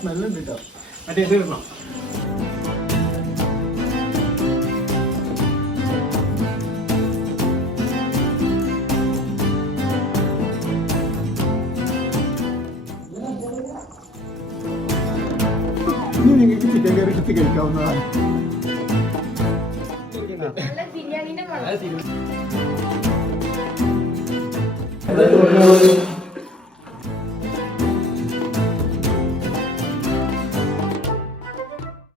സ്മെല്ലുണ്ട് കേട്ടോ. മറ്റേ ഇത് ഇടണം. ഇനി നിങ്ങൾക്ക് ചിക്കൻ കറി എടുത്ത് കഴിക്കാവുന്നതാണ്. ബിരിയാണിന്റെ